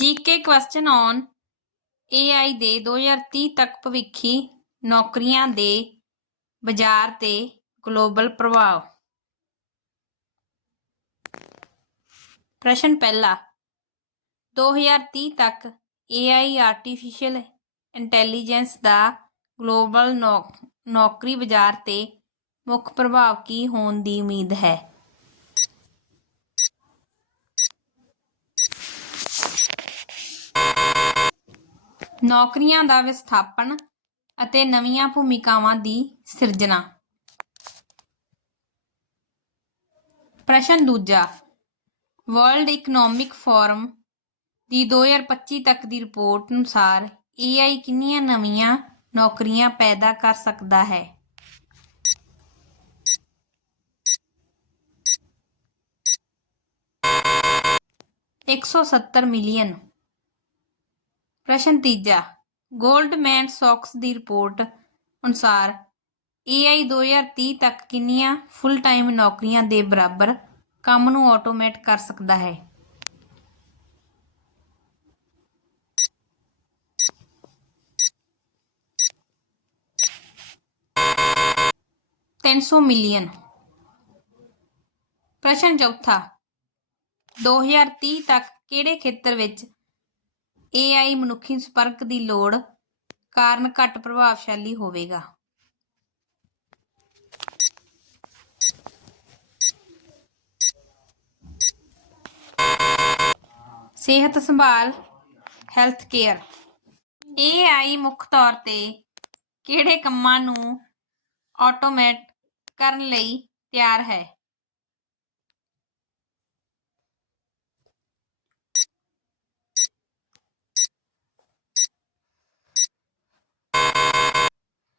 GK question on AI ਦੇ 2030 ਤੱਕ ਭਵਿੱਖੀ ਨੌਕਰੀਆਂ ਦੇ ਬਾਜ਼ਾਰ ਤੇ ਗਲੋਬਲ ਪ੍ਰਭਾਵ। ਪ੍ਰਸ਼ਨ ਪਹਿਲਾ 2030 ਤੱਕ AI ਆਰਟੀਫੀਸ਼ੀਅਲ ਇੰਟੈਲੀਜੈਂਸ ਦਾ ਗਲੋਬਲ ਨੌ- ਨੌਕਰੀ ਬਾਜ਼ਾਰ ਤੇ ਮੁੱਖ ਪ੍ਰਭਾਵ ਕੀ ਹੋਣ ਦੀ ਉਮੀਦ ਹੈ? ਨੌਕਰੀਆਂ ਦਾ ਵਿਸਥਾਪਨ ਅਤੇ ਨਵੀਆਂ ਭੂਮਿਕਾਵਾਂ ਦੀ ਸਿਰਜਣਾ। ਪ੍ਰਸ਼ਨ ਦੂਜਾ ਵਰਲਡ ਇਕਨੋਮਿਕ ਫੋਰਮ ਦੀ 2025 ਤੱਕ ਦੀ ਰਿਪੋਰਟ ਅਨੁਸਾਰ AI ਕਿੰਨੀਆਂ ਨਵੀਆਂ ਨੌਕਰੀਆਂ ਪੈਦਾ ਕਰ ਸਕਦਾ ਹੈ? ਇੱਕ ਸੌ ਸੱਤਰ ਮਿਲੀਅਨ। ਪ੍ਰਸ਼ਨ ਤੀਜਾ ਗੋਲਡਮੈਨ ਸੌਕਸ ਦੀ ਰਿਪੋਰਟ ਅਨੁਸਾਰ AI 2030 ਤੱਕ ਕਿੰਨੀਆਂ ਫੁੱਲ ਟਾਈਮ ਨੌਕਰੀਆਂ ਦੇ ਬਰਾਬਰ ਕੰਮ ਨੂੰ ਆਟੋਮੇਟ ਕਰ ਸਕਦਾ ਹੈ? ਤਿੰਨ ਸੌ ਮਿਲੀਅਨ। ਪ੍ਰਸ਼ਨ ਚੌਥਾ 2030 ਤੱਕ ਕਿਹੜੇ ਖੇਤਰ ਵਿੱਚ AI ਮਨੁੱਖੀ ਸੰਪਰਕ ਦੀ ਲੋੜ ਕਾਰਨ ਘੱਟ ਪ੍ਰਭਾਵਸ਼ਾਲੀ ਹੋਵੇਗਾ। ਸਿਹਤ ਸੰਭਾਲ ਹੈਲਥ ਕੇਅਰ AI ਮੁੱਖ ਤੌਰ ਤੇ ਕਿਹੜੇ ਕੰਮਾਂ ਨੂੰ ਆਟੋਮੇਟ ਕਰਨ ਲਈ ਤਿਆਰ ਹੈ?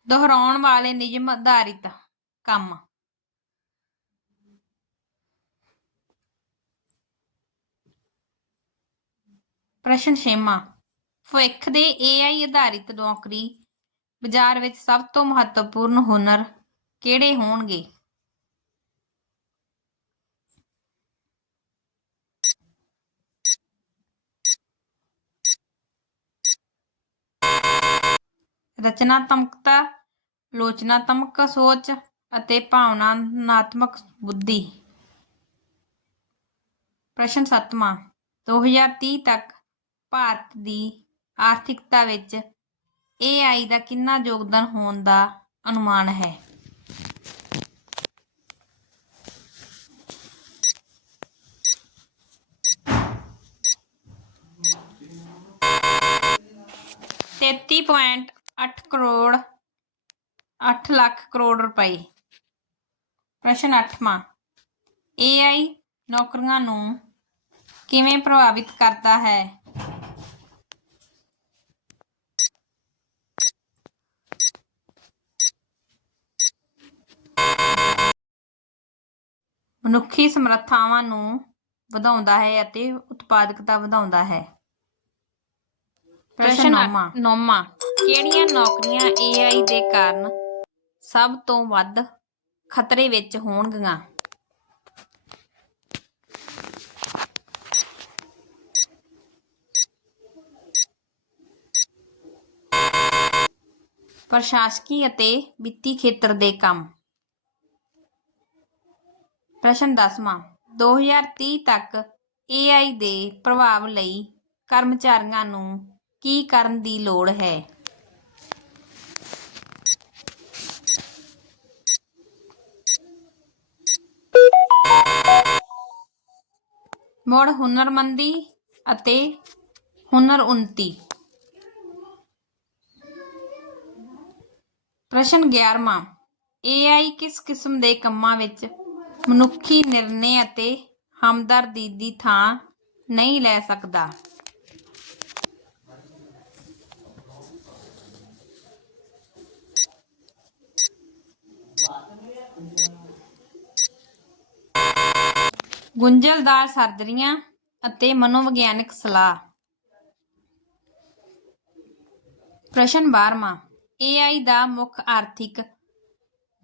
ਦੁਹਰਾਉਣ ਵਾਲੇ ਨਿਯਮ ਆਧਾਰਿਤ ਕੰਮ। ਪ੍ਰਸ਼ਨ ਛੇਵਾਂ, ਭਵਿੱਖ ਦੇ AI ਆਧਾਰਿਤ ਨੌਕਰੀ ਬਾਜ਼ਾਰ ਵਿੱਚ ਸਭ ਤੋਂ ਮਹੱਤਵਪੂਰਨ ਹੁਨਰ ਕਿਹੜੇ ਹੋਣਗੇ? ਰਚਨਾਤਮਕਤਾ ਲੋਚਨਾਤਮਕ ਸੋਚ ਅਤੇ ਭਾਵਨਾਤਮਕ ਬੁੱਧੀ। ਪ੍ਰਸ਼ਨ ਸੱਤਵਾਂ 2030 ਤੱਕ ਭਾਰਤ ਦੀ ਆਰਥਿਕਤਾ ਵਿੱਚ AI ਦਾ ਕਿੰਨਾ ਯੋਗਦਾਨ ਹੋਣ ਦਾ ਅਨੁਮਾਨ ਹੈ? ਤੇਤੀ ਪੁਆਇੰਟ ਅੱਠ ਕਰੋੜ ਅੱਠ ਲੱਖ ਕਰੋੜ ਰੁਪਏ। ਪ੍ਰਸ਼ਨ ਅੱਠਵਾਂ AI ਨੌਕਰੀਆਂ ਨੂੰ ਕਿਵੇਂ ਪ੍ਰਭਾਵਿਤ ਕਰਦਾ ਹੈ? ਮਨੁੱਖੀ ਸਮਰੱਥਾਵਾਂ ਨੂੰ ਵਧਾਉਂਦਾ ਹੈ ਅਤੇ ਉਤਪਾਦਕਤਾ ਵਧਾਉਂਦਾ ਹੈ। ਪ੍ਰਸ਼ਨ ਨੌਵਾਂ ਨੌਵਾਂ ਕਿਹੜੀਆਂ ਨੌਕਰੀਆਂ AI ਦੇ ਕਾਰਨ ਸਭ ਤੋਂ ਵੱਧ ਖਤਰੇ ਵਿੱਚ ਹੋਣਗੀਆਂ? ਪ੍ਰਸ਼ਾਸਕੀ ਅਤੇ ਵਿੱਤੀ ਖੇਤਰ ਦੇ ਕੰਮ। ਪ੍ਰਸ਼ਨ 10ਵਾਂ 2030 ਤੱਕ AI ਦੇ ਪ੍ਰਭਾਵ ਲਈ ਕਰਮਚਾਰੀਆਂ ਨੂੰ ਕੀ ਕਰਨ ਦੀ ਲੋੜ ਹੈ? ਮੁੜ ਹੁਨਰਮੰਦੀ ਅਤੇ ਹੁਨਰ ਉન્નਤੀ ਪ੍ਰਸ਼ਨ 11ਵਾਂ AI ਕਿਸ ਕਿਸਮ ਦੇ ਕੰਮਾਂ ਵਿੱਚ ਮਨੁੱਖੀ ਨਿਰਣੇ ਅਤੇ ਹਮਦਰਦੀ ਦੀ ਥਾਂ ਨਹੀਂ ਲੈ ਸਕਦਾ? ਗੁੰਝਲਦਾਰ ਸਰਦਰੀਆਂ ਅਤੇ ਮਨੋਵਿਗਿਆਨਕ ਸਲਾਹ। ਪ੍ਰਸ਼ਨ 12ਵਾਂ AI ਦਾ ਮੁੱਖ ਆਰਥਿਕ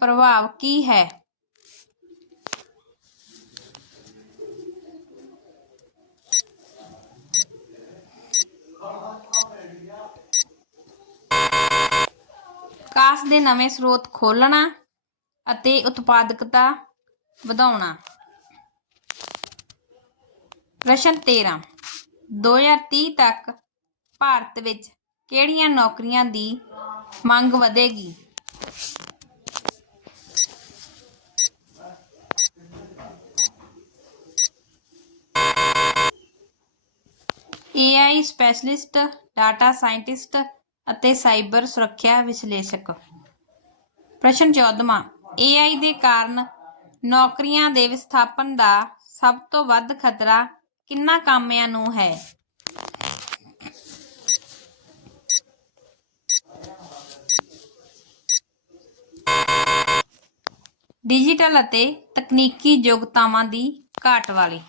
ਪ੍ਰਭਾਵ ਕੀ ਹੈ? ਕਾਸ ਦੇ ਨਵੇਂ ਸਰੋਤ ਖੋਲਣਾ ਅਤੇ ਉਤਪਾਦਕਤਾ ਵਧਾਉਣਾ। ਪ੍ਰਸ਼ਨ 13 2030 ਤੱਕ ਭਾਰਤ ਵਿੱਚ ਕਿਹੜੀਆਂ ਨੌਕਰੀਆਂ ਦੀ ਮੰਗ ਵਧੇਗੀ? AI ਸਪੈਸ਼ਲਿਸਟ, ਡਾਟਾ ਸਾਇੰਟਿਸਟ ਅਤੇ ਸਾਈਬਰ ਸੁਰੱਖਿਆ ਵਿਸ਼ਲੇਸ਼ਕ। ਪ੍ਰਸ਼ਨ 14ਵਾਂ AI ਦੇ ਕਾਰਨ ਨੌਕਰੀਆਂ ਦੇ ਵਿਸਥਾਪਨ ਦਾ ਸਭ ਤੋਂ ਵੱਧ ਖਤਰਾ ਕਿੰਨਾ ਕਾਮਿਆਂ ਨੂੰ ਹੈ? ਡਿਜੀਟਲ ਅਤੇ ਤਕਨੀਕੀ ਯੋਗਤਾਵਾਂ ਦੀ ਘਾਟ ਵਾਲੀ।